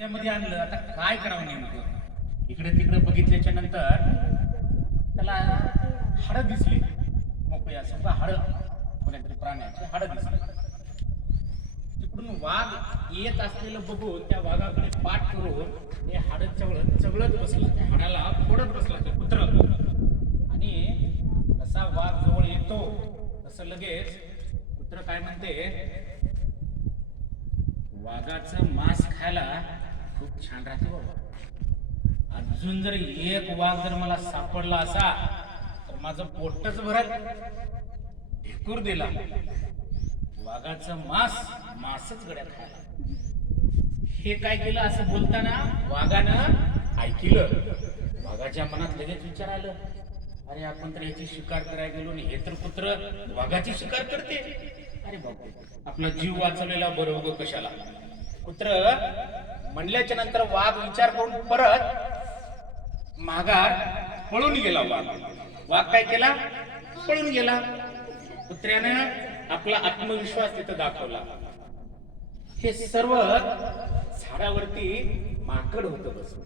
त्यामध्ये आणलं. आता काय करावं नेमकं? इकडे तिकडे बघितल्याच्या नंतर त्याला हाडं दिसली. मोकळी असं हाड हाडं. कोणत्यातरी प्राण्याची हाडं दिसली. तिकडून वाघ येत असलेलं बघून त्या वाघाकडे पाठ करून ते हाडं चवळत चवळत बसला. त्या हाडाला फोडत बसला ते कुत्र. आणि कसा वाघ जवळ येतो तसं लगेच कुत्र काय म्हणते वाघाचं मांस खायला छान राहते बाबा. अजून जर एक वाघ जर मला सापडला असा तर माझं पोटच भरत ढेकूर दिला. वाघाचं मांस मासच गड्या खायला. हे काय केलं असं बोलताना वाघानं ऐकलं. वाघाच्या मनात लगेच विचार आलं. अरे आपण तर याची शिकार करायला गेलो हे तर कुत्र वाघाची शिकार करते. अरे बापरे आपला जीव वाचवलेला बरोबर कशाला? कुत्र म्हणल्याच्या नंतर वाघ विचार करून परत माघार पळून गेला वाघ वाघ काय केला? पळून गेला. कुत्र्यानं आपला आत्मविश्वास तिथं दाखवला. हे सर्व झाडावरती माकड होत बसलं.